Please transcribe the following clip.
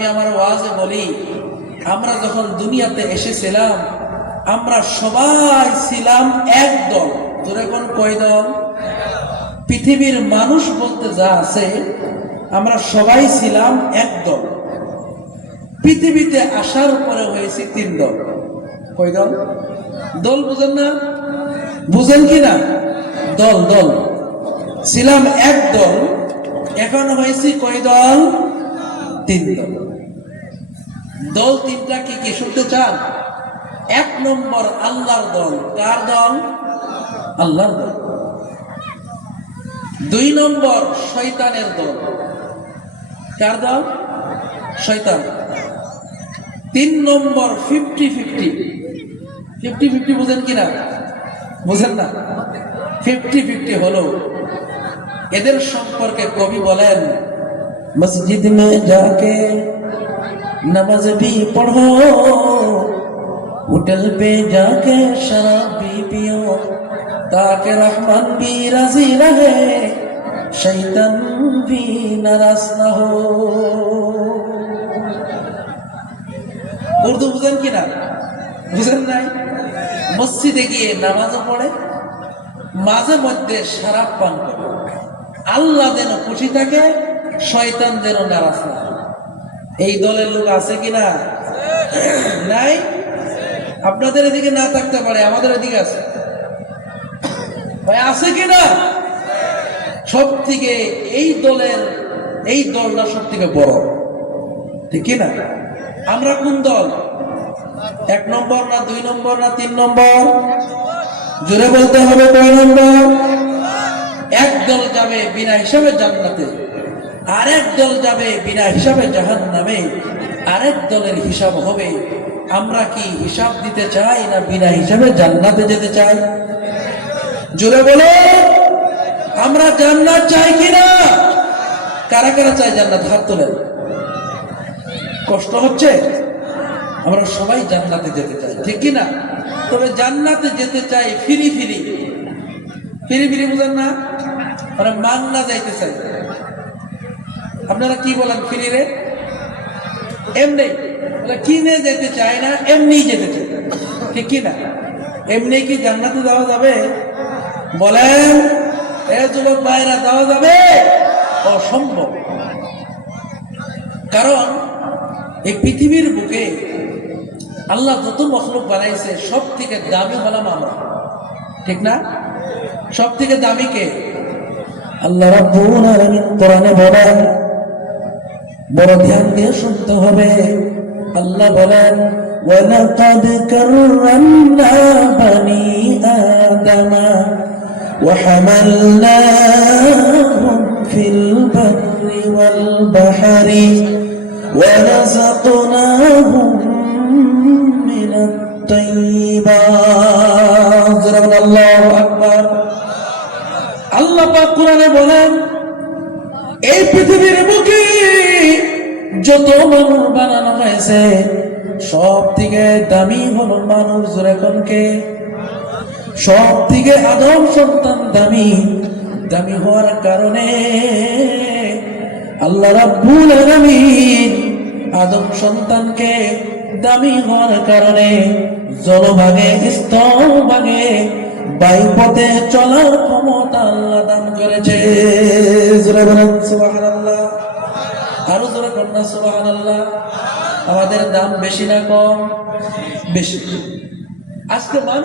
আমি আমার ওয়াজে বলি, আমরা যখন দুনিয়াতে এসেছিলাম আমরা সবাই ছিলাম এক দল। জোরে কোন কয় দল? পৃথিবীর মানুষ বলতে যা আছে আমরা সবাই ছিলাম এক দল। পৃথিবীতে আসার পরে হয়েছে তিন দল। কয় দল? দল বুঝেন না? বুঝেন কি না? দল দল ছিলাম এক দল, এখন হয়েছে কয় দল? তিন দল। দল তিনটা কি কি শুনতে চান? এক নম্বর আল্লাহর দল। কার দল? আল্লাহর দল। দুই নম্বর শয়তানের দল। কার দল? শয়তান। তিন নম্বর 50-50। 50-50 বুঝেন কিনা? বুঝেন না? 50-50 হলো এদের সম্পর্কে কবি বলেন, মসজিদ মে যাকে नमाज भी पढ़ो, होटल पे जाके शराब भी पियो, ताकि रहमान भी राजी रहे, शैतान भी नाराज ना हो। उर्दू बुझेन की ना? बुझेन নাই? মসজিদে গিয়ে নামাজও পড়ে, মাঝে মধ্যে শরাব পান করে। আল্লাহ যেন খুশি থাকে, শয়তান যেন নারাজ না হয়। এই দলের লোক আছে কিনা? নাই? আপনাদের এদিকে না থাকতে পারে, আমাদের এদিকে আছে। ভাই আছে কিনা? সব থেকে এই দলটা সব থেকে বড়, ঠিক কিনা? আমরা কোন দল? এক নম্বর না দুই নম্বর না তিন নম্বর? জোরে বলতে হবে কয় নম্বর? এক দল যাবে বিনা হিসাবে জান্নাতে, আরেক দল যাবে বিনা হিসাবে জাহান্নামে। আরেক দলের হিসাব হবে আমরা কি হিসাব দিতে চাই না বিনা হিসাবে জান্নাতে যেতে চাই? জোরে বলো, আমরা জান্নাত চাই কিনা? কারা কারা চাই জান্নাত? হাত তোলেন। কষ্ট হচ্ছে? আমরা সবাই জান্নাতে যেতে চাই, ঠিক কিনা? তবে জান্নাতে যেতে চাই ফিরি ফিরি। ফিরি ফিরি বুঝেন না? আমরা মাংনা যাইতে চাই। আপনারা কি বলেন ফিরি রে? এমনি কিনে যেতে চায় না, এমনি যেতে চায়, ঠিক কিনা? এমনি কি জান্নাতে যাওয়া যাবে? বলেন এ যুবক ভাইরা, যাওয়া যাবে? অসম্ভব। কারণ এই পৃথিবীর বুকে আল্লাহ যত মখলুক বানাইছে সব থেকে দামি হলাম আমরা, ঠিক না? সব থেকে দামি কে? আল্লাহ রাব্বুল আলামিন কোরআনে বলেন, বড় ধ্যান দিয়ে শুনতে হবে। আল্লাহ বলেন, ওয়ালাকাদ কাররামনা বানি আদামা ওয়া হামালনাহুম ফিল বাররি ওয়াল বাহরি ওয়া রাযাকনাহুম মিনাত তাইয়্যিবাত। আল্লাহু আকবার। আল্লাহ পাক কোরআনে বলেন, এই পৃথিবীর বুকে যত মানুষ বানানো হয়েছে সব থেকে দামি হলো মানুষ। জোরেখনকে সব থেকে আদম সন্তান দামি। দামি হওয়ার কারণে আল্লাহ রাব্বুল আলামিন আদম সন্তানকে দামি হওয়ার কারণে জলভাগে, স্থলভাগে, বায়ুপথে চলার ক্ষমতা আল্লাহ দান করেছে। জোরে বলেন সুবহানাল্লাহ। আরো জোরে কন্যা সুবহানাল্লাহ। আমাদের দাম বেশি না কম? বেশি। আজকে